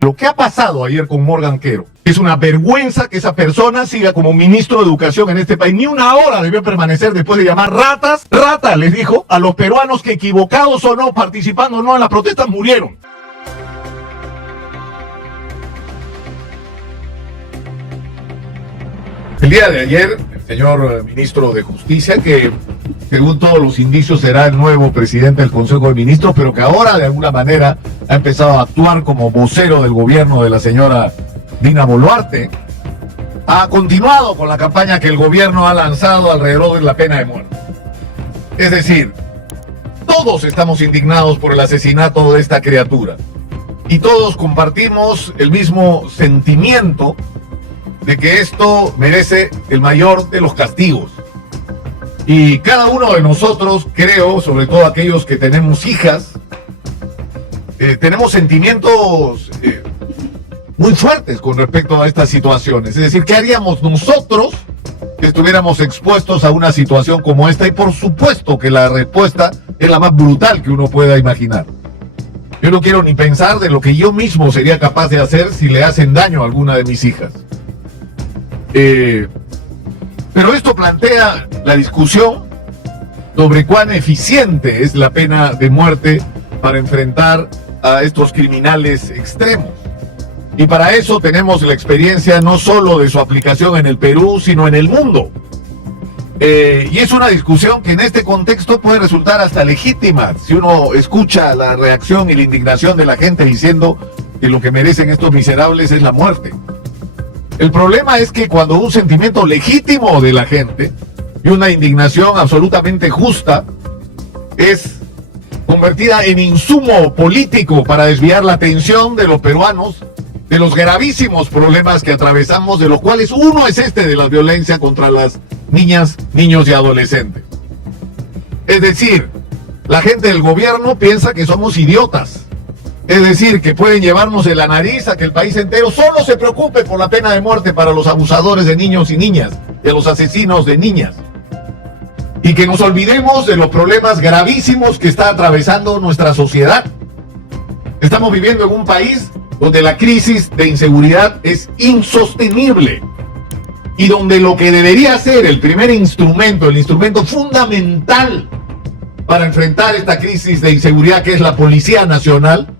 Lo que ha pasado ayer con Morgan Quero es una vergüenza que esa persona siga como ministro de Educación en este país. Ni una hora debió permanecer después de llamar ratas. Rata les dijo a los peruanos que, equivocados o no, participando o no en la protesta, murieron. El día de ayer, el señor ministro de Justicia, que según todos los indicios será el nuevo presidente del Consejo de Ministros, pero que ahora de alguna manera ha empezado a actuar como vocero del gobierno de la señora Dina Boluarte, ha continuado con la campaña que el gobierno ha lanzado alrededor de la pena de muerte. Es decir, todos estamos indignados por el asesinato de esta criatura y todos compartimos el mismo sentimiento de que esto merece el mayor de los castigos. Y cada uno de nosotros, creo, sobre todo aquellos que tenemos hijas, tenemos sentimientos muy fuertes con respecto a estas situaciones. Es decir, ¿qué haríamos nosotros que estuviéramos expuestos a una situación como esta? Y por supuesto que la respuesta es la más brutal que uno pueda imaginar. Yo no quiero ni pensar de lo que yo mismo sería capaz de hacer si le hacen daño a alguna de mis hijas. Pero esto plantea la discusión sobre cuán eficiente es la pena de muerte para enfrentar a estos criminales extremos. Y para eso tenemos la experiencia no solo de su aplicación en el Perú, sino en el mundo. Y es una discusión que en este contexto puede resultar hasta legítima, si uno escucha la reacción y la indignación de la gente diciendo que lo que merecen estos miserables es la muerte. El problema es que cuando un sentimiento legítimo de la gente y una indignación absolutamente justa es convertida en insumo político para desviar la atención de los peruanos de los gravísimos problemas que atravesamos, de los cuales uno es este de la violencia contra las niñas, niños y adolescentes. Es decir, la gente del gobierno piensa que somos idiotas. Es decir, que pueden llevarnos de la nariz a que el país entero solo se preocupe por la pena de muerte para los abusadores de niños y niñas, de los asesinos de niñas. Y que nos olvidemos de los problemas gravísimos que está atravesando nuestra sociedad. Estamos viviendo en un país donde la crisis de inseguridad es insostenible. Y donde lo que debería ser el primer instrumento, el instrumento fundamental para enfrentar esta crisis de inseguridad, que es la Policía Nacional,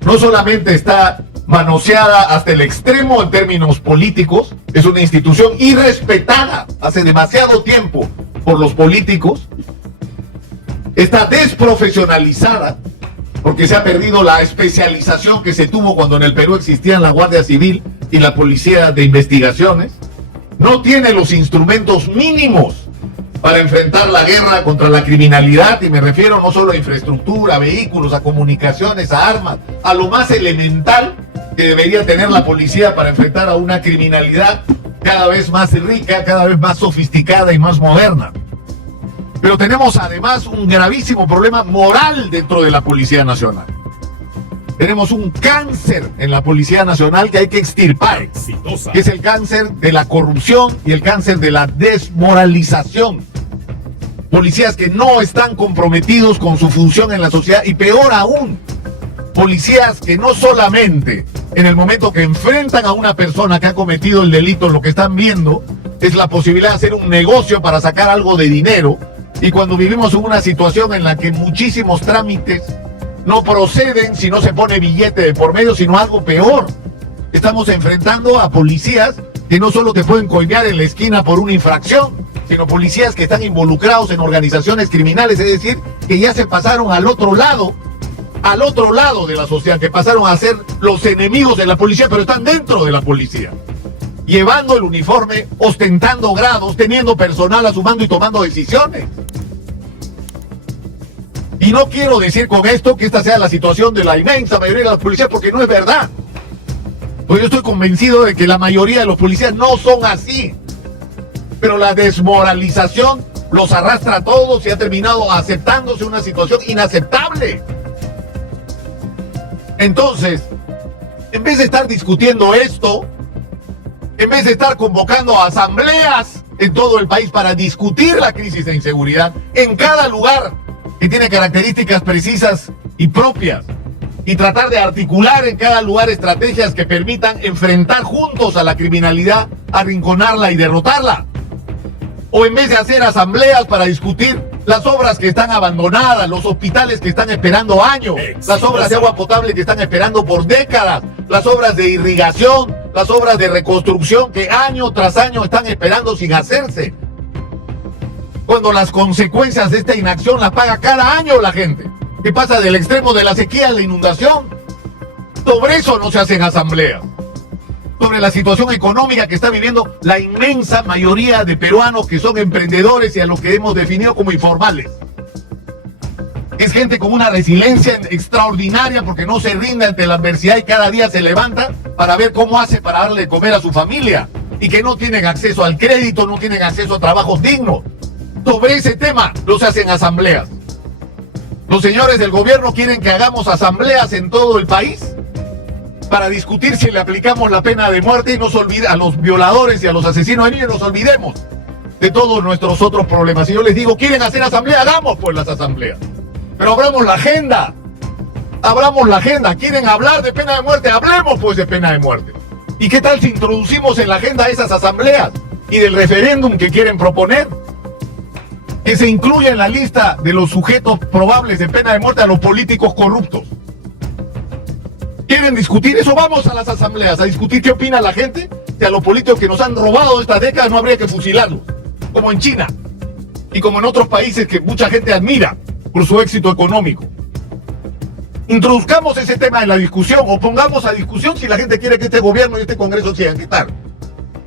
no solamente está manoseada hasta el extremo en términos políticos, es una institución irrespetada hace demasiado tiempo por los políticos, está desprofesionalizada porque se ha perdido la especialización que se tuvo cuando en el Perú existían la Guardia Civil y la Policía de Investigaciones, no tiene los instrumentos mínimos para enfrentar la guerra contra la criminalidad, y me refiero no solo a infraestructura, a vehículos, a comunicaciones, a armas, a lo más elemental que debería tener la policía para enfrentar a una criminalidad cada vez más rica, cada vez más sofisticada y más moderna. Pero tenemos además un gravísimo problema moral dentro de la Policía Nacional. Tenemos un cáncer en la Policía Nacional que hay que extirpar, que es el cáncer de la corrupción y el cáncer de la desmoralización. Policías que no están comprometidos con su función en la sociedad, y peor aún, policías que no solamente en el momento que enfrentan a una persona que ha cometido el delito, lo que están viendo es la posibilidad de hacer un negocio para sacar algo de dinero, y cuando vivimos en una situación en la que muchísimos trámites no proceden si no se pone billete de por medio, sino algo peor. Estamos enfrentando a policías que no solo te pueden coimear en la esquina por una infracción, sino policías que están involucrados en organizaciones criminales, es decir, que ya se pasaron al otro lado de la sociedad, que pasaron a ser los enemigos de la policía, pero están dentro de la policía, llevando el uniforme, ostentando grados, teniendo personal a su mando y tomando decisiones. Y no quiero decir con esto que esta sea la situación de la inmensa mayoría de las policías, porque no es verdad. Pues yo estoy convencido de que la mayoría de los policías no son así. Pero la desmoralización los arrastra a todos y ha terminado aceptándose una situación inaceptable. Entonces, en vez de estar discutiendo esto, en vez de estar convocando a asambleas en todo el país para discutir la crisis de inseguridad en cada lugar que tiene características precisas y propias, y tratar de articular en cada lugar estrategias que permitan enfrentar juntos a la criminalidad, arrinconarla y derrotarla. O en vez de hacer asambleas para discutir las obras que están abandonadas, los hospitales que están esperando años, las obras de agua potable que están esperando por décadas, las obras de irrigación, las obras de reconstrucción que año tras año están esperando sin hacerse. Cuando las consecuencias de esta inacción las paga cada año la gente, que pasa del extremo de la sequía a la inundación. Sobre eso no se hacen asambleas. Sobre la situación económica que está viviendo la inmensa mayoría de peruanos que son emprendedores y a los que hemos definido como informales. Es gente con una resiliencia extraordinaria porque no se rinde ante la adversidad y cada día se levanta para ver cómo hace para darle de comer a su familia y que no tienen acceso al crédito, no tienen acceso a trabajos dignos. Sobre ese tema no se hacen asambleas. Los señores del gobierno quieren que hagamos asambleas en todo el país para discutir si le aplicamos la pena de muerte y nos olvida a los violadores y a los asesinos de niños, nos olvidemos de todos nuestros otros problemas. Y yo les digo, ¿quieren hacer asamblea? Hagamos pues las asambleas. Pero abramos la agenda. Abramos la agenda. ¿Quieren hablar de pena de muerte? Hablemos pues de pena de muerte. ¿Y qué tal si introducimos en la agenda esas asambleas y del referéndum que quieren proponer? Que se incluya en la lista de los sujetos probables de pena de muerte a los políticos corruptos. ¿Quieren discutir eso? Vamos a las asambleas a discutir qué opina la gente, que a los políticos que nos han robado estas décadas no habría que fusilarlos, como en China y como en otros países que mucha gente admira por su éxito económico. Introduzcamos ese tema en la discusión o pongamos a discusión si la gente quiere que este gobierno y este Congreso sigan. ¿Qué tal?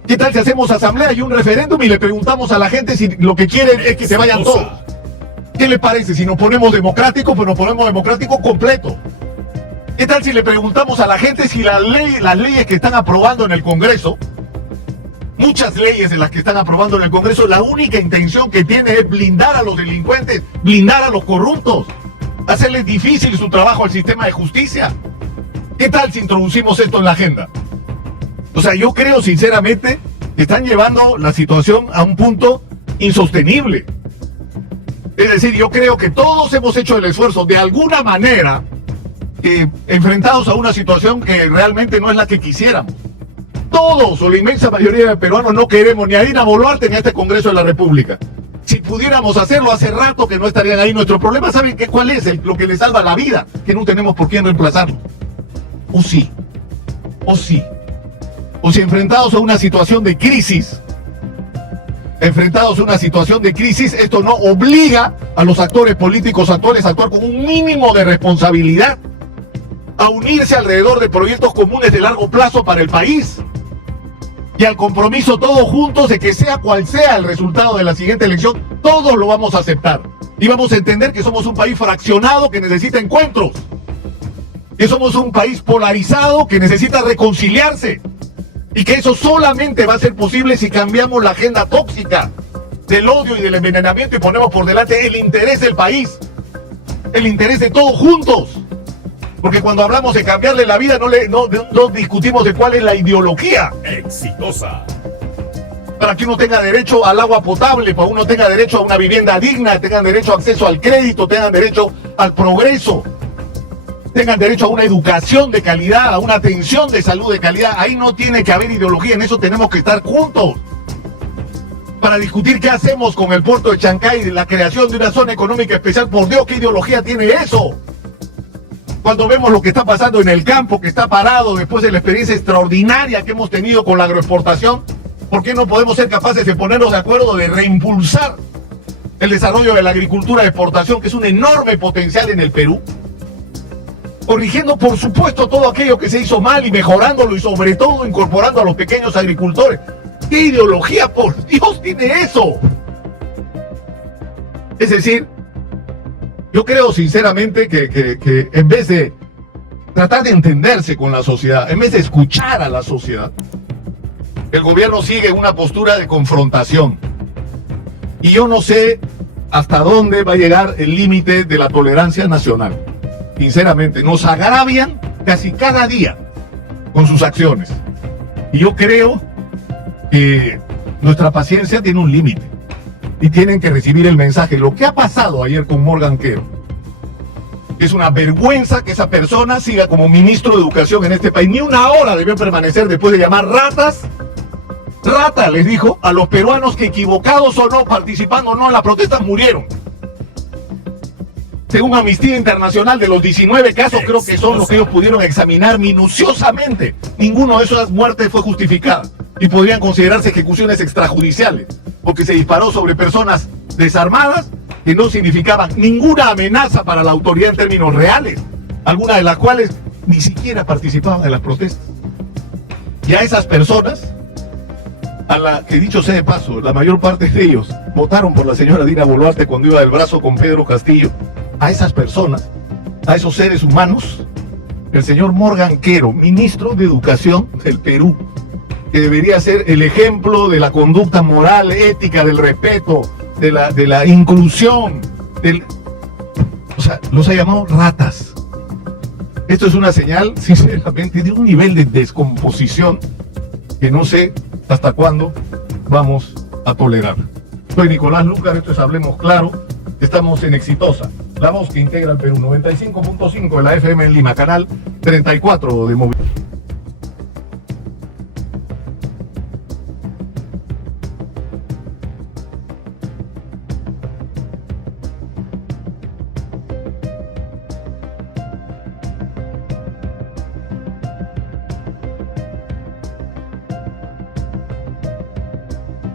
¿Qué tal si hacemos asamblea y un referéndum y le preguntamos a la gente si lo que quieren es que se vayan todos? ¿Qué le parece? Si nos ponemos democráticos, pues nos ponemos democráticos completo. ¿Qué tal si le preguntamos a la gente si las leyes que están aprobando en el Congreso, muchas leyes de las que están aprobando en el Congreso, la única intención que tiene es blindar a los delincuentes, blindar a los corruptos, hacerles difícil su trabajo al sistema de justicia? ¿Qué tal si introducimos esto en la agenda? O sea, yo creo sinceramente que están llevando la situación a un punto insostenible. Es decir, yo creo que todos hemos hecho el esfuerzo de alguna manera, enfrentados a una situación que realmente no es la que quisiéramos. Todos o la inmensa mayoría de peruanos no queremos ni a Dina Boluarte ni a este Congreso de la República. Si pudiéramos hacerlo hace rato que no estarían ahí. Nuestro problema, ¿saben qué? ¿Cuál es? Lo que les salva la vida, que no tenemos por quién reemplazarlo. O sí, o sí. O si enfrentados a una situación de crisis, esto no obliga a los actores políticos actuales a actuar con un mínimo de responsabilidad, a unirse alrededor de proyectos comunes de largo plazo para el país y al compromiso todos juntos de que sea cual sea el resultado de la siguiente elección, todos lo vamos a aceptar y vamos a entender que somos un país fraccionado que necesita encuentros, que somos un país polarizado que necesita reconciliarse y que eso solamente va a ser posible si cambiamos la agenda tóxica del odio y del envenenamiento y ponemos por delante el interés del país, el interés de todos juntos. Porque cuando hablamos de cambiarle la vida no discutimos de cuál es la ideología exitosa para que uno tenga derecho al agua potable, para que uno tenga derecho a una vivienda digna, tengan derecho a acceso al crédito, tengan derecho al progreso, tengan derecho a una educación de calidad, a una atención de salud de calidad. Ahí no tiene que haber ideología, en eso tenemos que estar juntos para discutir qué hacemos con el puerto de Chancay y la creación de una zona económica especial. Por Dios, ¿qué ideología tiene eso? Cuando vemos lo que está pasando en el campo, que está parado después de la experiencia extraordinaria que hemos tenido con la agroexportación, ¿por qué no podemos ser capaces de ponernos de acuerdo de reimpulsar el desarrollo de la agricultura de exportación, que es un enorme potencial en el Perú? Corrigiendo, por supuesto, todo aquello que se hizo mal y mejorándolo y sobre todo incorporando a los pequeños agricultores. ¿Qué ideología, por Dios, tiene eso? Es decir, yo creo sinceramente que en vez de tratar de entenderse con la sociedad, en vez de escuchar a la sociedad, el gobierno sigue una postura de confrontación. Y yo no sé hasta dónde va a llegar el límite de la tolerancia nacional. Sinceramente, nos agravian casi cada día con sus acciones. Y yo creo que nuestra paciencia tiene un límite. Y tienen que recibir el mensaje. Lo que ha pasado ayer con Morgan Quero Es una vergüenza que esa persona siga como ministro de Educación en este país. Ni una hora debió permanecer después de llamar ratas. Rata, les dijo a los peruanos que, equivocados o no, participando o no en la protesta, murieron. Según Amnistía Internacional, de los 19 casos, creo que son los que ellos pudieron examinar minuciosamente, ninguno de esas muertes fue justificada y podrían considerarse ejecuciones extrajudiciales, porque se disparó sobre personas desarmadas que no significaban ninguna amenaza para la autoridad en términos reales, algunas de las cuales ni siquiera participaban en las protestas. Y a esas personas, a la que, dicho sea de paso, la mayor parte de ellos votaron por la señora Dina Boluarte cuando iba del brazo con Pedro Castillo, a esas personas, a esos seres humanos, el señor Morgan Quero, ministro de Educación del Perú, que debería ser el ejemplo de la conducta moral, ética, del respeto, de la inclusión, o sea, los ha llamado ratas. Esto es una señal, sinceramente, de un nivel de descomposición que no sé hasta cuándo vamos a tolerar. Soy Nicolás Lucar, esto es Hablemos Claro, estamos en Exitosa, la voz que integra el Perú, 95.5 de la FM en Lima, canal 34 de Movilidad.